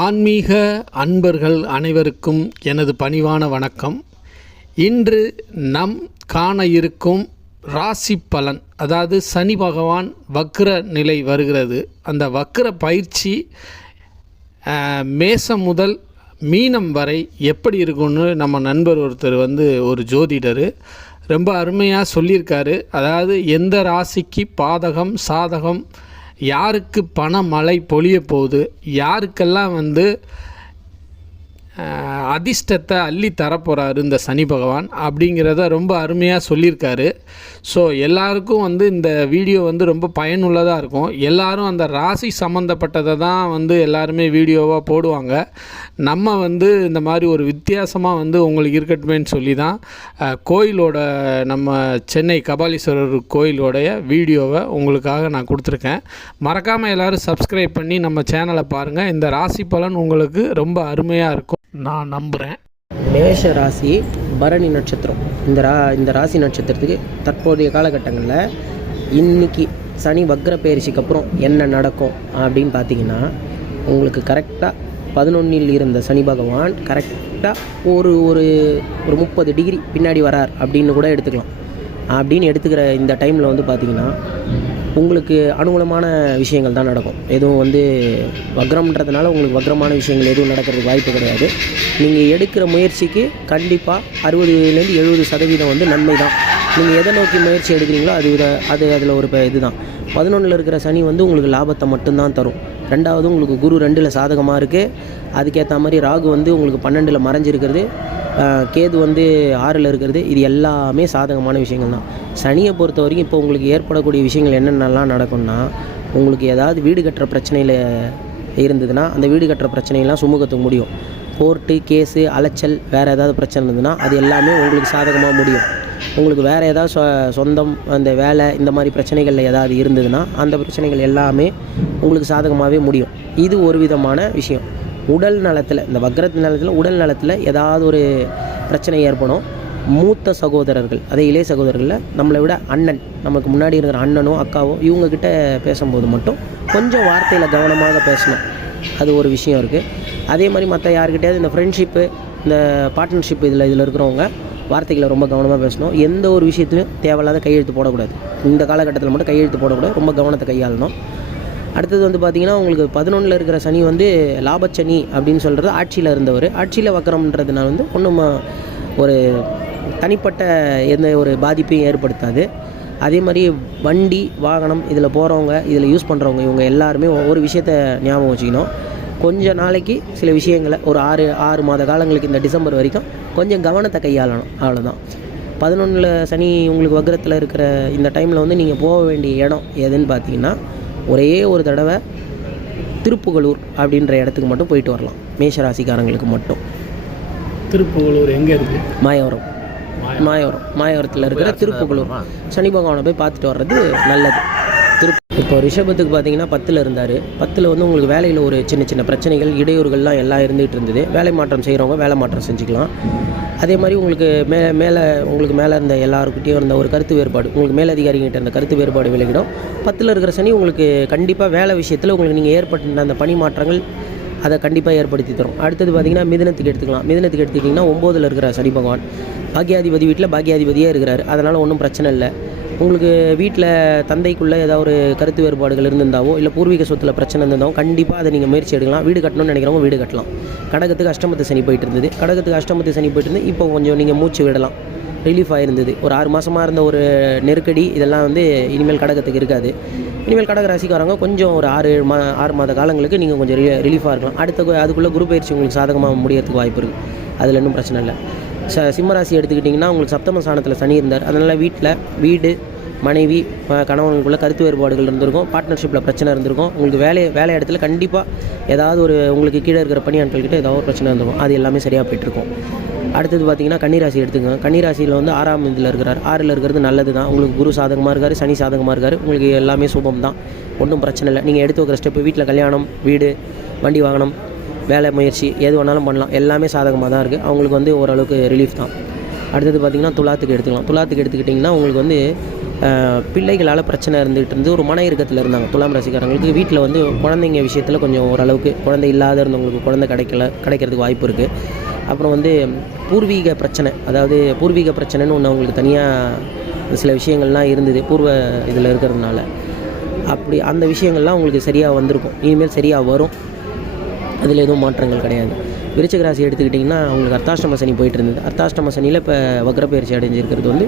ஆன்மீக அன்பர்கள் அனைவருக்கும் எனது பணிவான வணக்கம். இன்று நம் காண இருக்கும் ராசி பலன் அதாவது சனி பகவான் வக்ர நிலை வருகிறது. அந்த வக்ர பயிற்சி மேசம் முதல் மீனம் வரை எப்படி இருக்கும்னு நம்ம நண்பர் ஒருத்தர் வந்து ஒரு ஜோதிடர் ரொம்ப அருமையாக சொல்லியிருக்காரு. அதாவது எந்த ராசிக்கு பாதகம் சாதகம் யாருக்கு பண மழை பொழிய போகுது யாருக்கெல்லாம் வந்து அதிர்ஷ்டத்தை அள்ளி தரப்போகிறாரு இந்த சனி பகவான் அப்படிங்கிறத ரொம்ப அருமையாக சொல்லியிருக்காரு. ஸோ எல்லாருக்கும் வந்து இந்த வீடியோ வந்து ரொம்ப பயனுள்ளதாக இருக்கும். எல்லாரும் அந்த ராசி சம்மந்தப்பட்டதை தான் வந்து எல்லாருமே வீடியோவாக போடுவாங்க. நம்ம வந்து இந்த மாதிரி ஒரு வித்தியாசமாக வந்து உங்களுக்கு இருக்கட்டுமேன்னு சொல்லி தான் கோயிலோட நம்ம சென்னை கபாலீஸ்வரர் கோயிலோடைய வீடியோவை உங்களுக்காக நான் கொடுத்துருக்கேன். மறக்காமல் எல்லோரும் சப்ஸ்கிரைப் பண்ணி நம்ம சேனலை பாருங்கள் இந்த ராசி பலன் உங்களுக்கு ரொம்ப அருமையாக இருக்கும். நான் நம்புகிறேன் மேஷ ராசி பரணி நட்சத்திரம். இந்த ரா இந்த ராசி நட்சத்திரத்துக்கு தற்போதைய காலகட்டங்களில் இன்னைக்கு சனி வக்ர பயிற்சிக்கு அப்புறம் என்ன நடக்கும் அப்படின்னு பார்த்தீங்கன்னா உங்களுக்கு கரெக்டாக பதினொன்னில் இருந்த சனி பகவான் கரெக்டாக ஒரு ஒரு ஒரு முப்பது டிகிரி பின்னாடி வரார் அப்படின்னு கூட எடுத்துக்கலாம். அப்படின்னு எடுத்துக்கிற இந்த டைமில் வந்து பார்த்தீங்கன்னா உங்களுக்கு அனுகூலமான விஷயங்கள் தான் நடக்கும். எதுவும் வந்து வக்ரம்ன்றதுனால உங்களுக்கு வக்ரமான விஷயங்கள் எதுவும் நடக்கிறதுக்கு வாய்ப்பு கிடையாது. நீங்கள் எடுக்கிற முயற்சிக்கு கண்டிப்பாக அறுபதுலேருந்து எழுபது சதவீதம் வந்து நன்மை தான். நீங்கள் எதை நோக்கி முயற்சி எடுக்கிறீங்களோ அது அது அதில் ஒரு ப- இதுதான். பதினொன்றில் இருக்கிற சனி வந்து உங்களுக்கு லாபத்தை மட்டும்தான் தரும். ரெண்டாவது உங்களுக்கு குரு ரெண்டில் சாதகமாக இருக்குது அதுக்கேற்ற மாதிரி ராகு வந்து உங்களுக்கு பன்னெண்டில் மறைஞ்சிருக்கிறது. கேது வந்து ஆறில் இருக்கிறது. இது எல்லாமே சாதகமான விஷயங்கள் தான். சனியை பொறுத்த வரைக்கும் இப்போ உங்களுக்கு ஏற்படக்கூடிய விஷயங்கள் என்னென்னலாம் நடக்கும்னா உங்களுக்கு ஏதாவது வீடு கட்டுற பிரச்சனையில் இருந்ததுன்னா அந்த வீடு கட்டுற பிரச்சனையெல்லாம் சுமூகத்துக்கு முடியும். கோர்ட்டு கேஸு அலைச்சல் வேறு ஏதாவது பிரச்சனை இருந்ததுன்னா அது எல்லாமே உங்களுக்கு சாதகமாக முடியும். உங்களுக்கு வேறு ஏதாவது சொ சொந்தம் அந்த வேலை இந்த மாதிரி பிரச்சனைகளில் ஏதாவது இருந்ததுன்னா அந்த பிரச்சனைகள் எல்லாமே உங்களுக்கு சாதகமாகவே முடியும். இது ஒரு விதமான விஷயம். உடல் நலத்தில் இந்த வக்ரத்து நலத்தில் உடல் நலத்தில் ஏதாவது ஒரு பிரச்சனை ஏற்படும். மூத்த சகோதரர்கள் அதே இளைய சகோதரர்களில் நம்மளை விட அண்ணன் நமக்கு முன்னாடி இருக்கிற அண்ணனோ அக்காவோ இவங்கக்கிட்ட பேசும்போது மட்டும் கொஞ்சம் வார்த்தையில் கவனமாக பேசணும். அது ஒரு விஷயம் இருக்குது அதே மாதிரி மற்ற யாருக்கிட்டையாவது இந்த ஃப்ரெண்ட்ஷிப்பு இந்த பார்ட்னர்ஷிப் இதில் இதில் இருக்கிறவங்க வார்த்தைகளை ரொம்ப கவனமாக பேசணும். எந்த ஒரு விஷயத்துலையும் தேவையில்லாத கையெழுத்து போடக்கூடாது. இந்த காலகட்டத்தில் மட்டும் கையெழுத்து போடக்கூடாது. ரொம்ப கவனத்தை கையாளணும். அடுத்தது வந்து பார்த்தீங்கன்னா உங்களுக்கு பதினொன்றில் இருக்கிற சனி வந்து லாபச்சனி அப்படின்னு சொல்கிறது ஆட்சியில் இருந்தவர். ஆட்சியில் வக்கரம்ன்றதுனால வந்து ஒன்றும் ஒரு தனிப்பட்ட எந்த ஒரு பாதிப்பையும் ஏற்படுத்தாது. அதே மாதிரி வண்டி வாகனம் இதில் போகிறவங்க இதில் யூஸ் பண்ணுறவங்க இவங்க எல்லாருமே ஒரு விஷயத்த ஞாபகம் வச்சுக்கணும். கொஞ்ச நாளைக்கு சில விஷயங்களை ஒரு ஆறு ஆறு மாத காலங்களுக்கு இந்த டிசம்பர் வரைக்கும் கொஞ்சம் கவனத்தை கையாளணும். அவ்வளோதான் பதினொன்றில் சனி உங்களுக்கு வக்ரத்தில் இருக்கிற இந்த டைமில் வந்து நீங்கள் போக வேண்டிய இடம் எதுன்னு பார்த்தீங்கன்னா ஒரே ஒரு தடவை திருப்புகலூர் அப்படின்ற இடத்துக்கு மட்டும் போயிட்டு வரலாம். மேஷராசிக்காரங்களுக்கு மட்டும். திருப்புகலூர் எங்கே இருக்குது மாயவரம். மாயவரம். மாயவரத்தில் இருக்கிற திருப்புகலூர். சனி பகவானை போய் பார்த்துட்டு வர்றது நல்லது. இப்போ ரிஷபத்துக்கு பார்த்தீங்கன்னா பத்தில் இருந்தார். பத்தில் வந்து உங்களுக்கு வேலையில் ஒரு சின்ன சின்ன பிரச்சனைகள் இடையூறுகள்லாம் எல்லாம் இருந்துகிட்டு இருந்தது. வேலை மாற்றம் செய்கிறவங்க வேலை மாற்றம் செஞ்சுக்கலாம். அதே மாதிரி உங்களுக்கு மே மேலே உங்களுக்கு மேலே இருந்த எல்லாருக்கிட்டையும் இருந்த ஒரு கருத்து வேறுபாடு உங்களுக்கு மேலதிகாரிகிட்ட இருந்த கருத்து வேறுபாடு விலகிடும். பத்தில் இருக்கிற சனி உங்களுக்கு கண்டிப்பாக வேலை விஷயத்தில் உங்களுக்கு நீங்கள் ஏற்பட்ட அந்த பணி மாற்றங்கள் அதை கண்டிப்பாக ஏற்படுத்தி தரும். அடுத்தது பார்த்தீங்கன்னா மிதனத்துக்கு எடுத்துக்கலாம். மிதனத்துக்கு எடுத்துக்கிட்டிங்கன்னா ஒம்போதில் இருக்கிற சனி பகவான். பாக்கியாதிபதி வீட்டில் பாக்கியாதிபதியே இருக்கிறார் அதனால் ஒன்றும் பிரச்சனை இல்லை. உங்களுக்கு வீட்டில் தந்தைக்குள்ளே ஏதாவது ஒரு கருத்து வேறுபாடுகள் இருந்திருந்தாவோ இல்லை பூர்வீக சொத்தில் பிரச்சனை இருந்தாலும் கண்டிப்பாக அதை நீங்கள் முயற்சி எடுக்கலாம். வீடு கட்டணும்னு நினைக்கிறவங்க வீடு கட்டலாம். கடகத்துக்கு அஷ்டமத்து சனி போயிட்டு இருந்தது. கடகத்துக்கு அஷ்டமத்து சனி போயிட்டு இருந்து இப்போ கொஞ்சம் நீங்கள் மூச்சு விடலாம். ரிலீஃப் ஆகிருந்தது ஒரு ஆறு மாதமாக இருந்த ஒரு நெருக்கடி இதெல்லாம் வந்து இனிமேல் கடகத்துக்கு இருக்காது. இனிமேல் கடக ராசிக்காரங்க கொஞ்சம் ஒரு ஆறு ஏழு மா ஆறு மாத காலங்களுக்கு நீங்கள் கொஞ்சம் ரி ரிலீஃபாக இருக்கலாம். அடுத்த அதுக்குள்ளே குரு பயிற்சி உங்களுக்கு சாதகமாக முடியறதுக்கு வாய்ப்பு இருக்குது அதில் இன்னும் பிரச்சனை இல்லை. ச சிம்மராசி எடுத்துக்கிட்டிங்கன்னா உங்களுக்கு சப்தம ஸ்தானத்தில் சனி இருந்தார். அதனால் வீட்டில் வீடு மனைவி அஹ் கருத்து வேறுபாடுகள் இருந்திருக்கும். பார்ட்னர்ஷிப்பில் பிரச்சனை இருந்திருக்கும். உங்களுக்கு வேலை வேலை இடத்துல கண்டிப்பாக ஏதாவது ஒரு உங்களுக்கு கீழே இருக்கிற பணியாட்கள்கிட்ட ஏதாவது ஒரு பிரச்சனை இருந்திருக்கும். அது எல்லாமே சரியாக போயிட்டுருக்கும் அடுத்தது பார்த்தீங்கன்னா கன்னிராசி எடுத்துக்கோங்க கன்னிராசியில் வந்து ஆறாம் இதில் இருக்கிறார். ஆறில் இருக்கிறது நல்லது தான். உங்களுக்கு குரு சாதகமாக இருக்கார் சனி சாதகமாக இருக்கார். உங்களுக்கு எல்லாமே சுபம் தான். ஒன்றும் பிரச்சனை இல்லை. நீங்கள் எடுத்து வைக்கிற ஸ்டெப்பு வீட்டில் கல்யாணம் வீடு வண்டி வாகனம் வேலை முயற்சி எது வேணாலும் பண்ணலாம். எல்லாமே சாதகமாக தான் இருக்குது அவங்களுக்கு வந்து ஓரளவுக்கு ரிலீஃப் தான். அடுத்தது பார்த்திங்கன்னா துலாத்துக்கு எடுத்துக்கலாம். துலாத்துக்கு எடுத்துக்கிட்டிங்கன்னா உங்களுக்கு வந்து பிள்ளைகளால் பிரச்சனை இருந்துகிட்டு இருந்து ஒரு மன இறுக்கத்தில் இருந்தாங்க. துலாம் ராசிக்காரங்களுக்கு வீட்டில் வந்து குழந்தைங்க விஷயத்தில் கொஞ்சம் ஓரளவுக்கு குழந்தை இல்லாத இருந்தவங்களுக்கு குழந்தை கிடைக்கல கிடைக்கிறதுக்கு வாய்ப்பு இருக்குது அப்புறம் வந்து பூர்வீக பிரச்சனை. அதாவது பூர்வீக பிரச்சனைன்னு ஒன்று அவங்களுக்கு தனியாக சில விஷயங்கள்லாம் இருந்தது பூர்வ இதில் இருக்கிறதுனால. அப்படி அந்த விஷயங்கள்லாம் உங்களுக்கு சரியாக வந்திருக்கும். இனிமேல் சரியாக வரும். அதில் எதுவும் மாற்றங்கள் கிடையாது. விருச்சிக ராசி எடுத்துக்கிட்டிங்கன்னா அவங்களுக்கு அர்த்தாஷ்டம சனி போயிட்டு இருந்தது அர்த்தாஷ்டம சனியில் இப்போ வக்ரப்பயிற்சி அடைஞ்சிருக்கிறது வந்து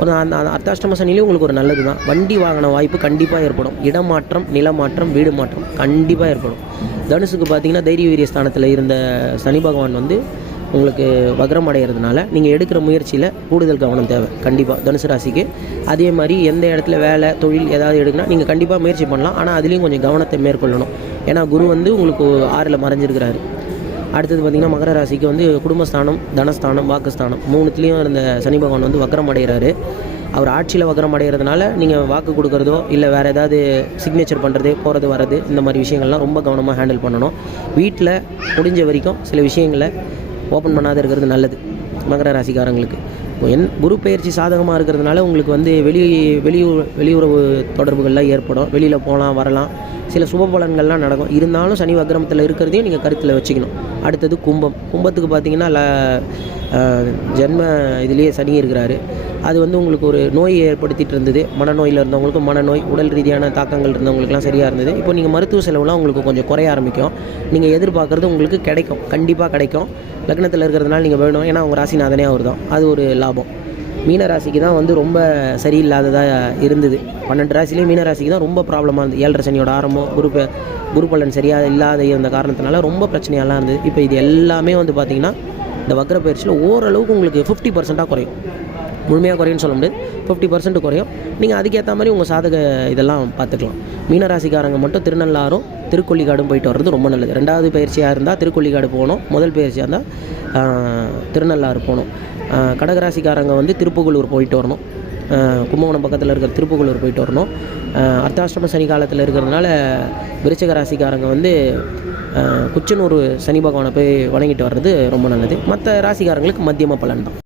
ஒரு அந்த அர்த்தாஷ்டம சனிலே உங்களுக்கு ஒரு நல்லது தான் வண்டி வாகன வாய்ப்பு கண்டிப்பாக ஏற்படும். இடமாற்றம் நிலமாற்றம் வீடு மாற்றம் கண்டிப்பாக ஏற்படும். தனுசுக்கு பார்த்தீங்கன்னா தைரிய வீரிய ஸ்தானத்தில் இருந்த சனி பகவான் வந்து உங்களுக்கு வக்ரம் அடைகிறதுனால நீங்கள் எடுக்கிற முயற்சியில் கூடுதல் கவனம் தேவை. கண்டிப்பாக தனுசு ராசிக்கு. அதே மாதிரி எந்த இடத்துல வேலை தொழில் ஏதாவது எடுக்கணும் நீங்கள் கண்டிப்பாக முயற்சி பண்ணலாம். ஆனால் அதுலேயும் கொஞ்சம் கவனத்தை மேற்கொள்ளணும். ஏன்னா குரு வந்து உங்களுக்கு ஆறில் மறைஞ்சிருக்கிறாரு. அடுத்தது பார்த்திங்கன்னா மகர ராசிக்கு வந்து குடும்பஸ்தானம் தனஸ்தானம் வாக்குஸ்தானம் மூணுத்துலேயும் இருந்த சனி பகவான் வந்து வக்ரம் அடைகிறாரு அவர் ஆட்சியில் வக்கரம் அடைகிறதுனால நீங்கள் வாக்கு கொடுக்குறதோ இல்லை வேறு ஏதாவது சிக்னேச்சர் பண்ணுறது போகிறது வர்றது இந்த மாதிரி விஷயங்கள்லாம் ரொம்ப கவனமாக ஹேண்டில் பண்ணணும். வீட்டில் முடிஞ்ச வரைக்கும் சில விஷயங்களை ஓப்பன் பண்ணாத இருக்கிறது நல்லது மகர ராசிக்காரங்களுக்கு. என் குரு பயிற்சி சாதகமாக இருக்கிறதுனால உங்களுக்கு வந்து வெளி வெளியூர் வெளியுறவு தொடர்புகள்லாம் ஏற்படும். வெளியில் போகலாம் வரலாம். சில சுப பலன்கள்லாம் நடக்கும். இருந்தாலும் சனி வக்ரமத்தில் இருக்கிறதையும் நீங்கள் கருத்தில் வச்சுக்கணும். அடுத்தது கும்பம். கும்பத்துக்கு பார்த்தீங்கன்னா ல ஜென்ம இதுலேயே சனி இருக்கிறாரு. அது வந்து உங்களுக்கு ஒரு நோய் ஏற்படுத்திட்டு இருந்தது. மனநோயில் இருந்தவங்களுக்கு மனநோய் உடல் ரீதியான தாக்கங்கள் இருந்தவங்களுக்குலாம் சரியாக இருந்தது. இப்போ நீங்கள் மருத்துவ செலவுலாம் உங்களுக்கு கொஞ்சம் குறைய ஆரம்பிக்கும். நீங்கள் எதிர்பார்க்குறது உங்களுக்கு கிடைக்கும். கண்டிப்பாக கிடைக்கும். லக்னத்தில் இருக்கிறதுனால நீங்கள் வேணும் ஏன்னா உங்கள் ராசிநாதனே அவர் தான் அது ஒரு லாபம். மீன ராசிக்கு தான் வந்து ரொம்ப சரியில்லாததாக இருந்தது. பன்னெண்டு ராசிலேயும் மீன ராசிக்கு தான் ரொம்ப ப்ராப்ளமாக இருந்தது. ஏழரை சனியோட ஆரம்பம் குரு ப- குரு பலன் சரியாக இல்லாத இருந்த காரணத்தினால ரொம்ப பிரச்சனையெல்லாம் இருந்தது. இப்போ இது எல்லாமே வந்து பார்த்திங்கன்னா இந்த வக்கர பயிற்சியில் ஓரளவுக்கு உங்களுக்கு ஃபிஃப்டி பர்சண்ட்டாக குறையும். முழுமையாக குறையும்னு சொல்ல முடியாது. ஃபிஃப்டி பர்சன்ட் குறையும். நீங்கள் அதுக்கேற்ற மாதிரி உங்கள் சாதக இதெல்லாம் பார்த்துக்கலாம். மீனராசிக்காரங்க மட்டும் திருநள்ளாரும் திருக்கொள்ளிக்காடும் போயிட்டு வர்றது ரொம்ப நல்லது. ரெண்டாவது பயிற்சியாக இருந்தால் திருக்கொள்ளிக்காடு போகணும். முதல் பயிற்சியாக இருந்தால் திருநள்ளாறு போகணும். கடகராசிக்காரங்க வந்து திருப்புகலூர் போயிட்டு வரணும். கும்பகோணம் பக்கத்தில் இருக்கிற திருப்புகலூர் போயிட்டு வரணும். அர்த்தாஷ்டம சனி காலத்தில் இருக்கிறதுனால விருச்சக ராசிக்காரங்க வந்து குச்சனூர் சனி பகவானை போய் வணங்கிட்டு வர்றது ரொம்ப நல்லது. மற்ற ராசிக்காரங்களுக்கு மத்தியம பலன் தான்.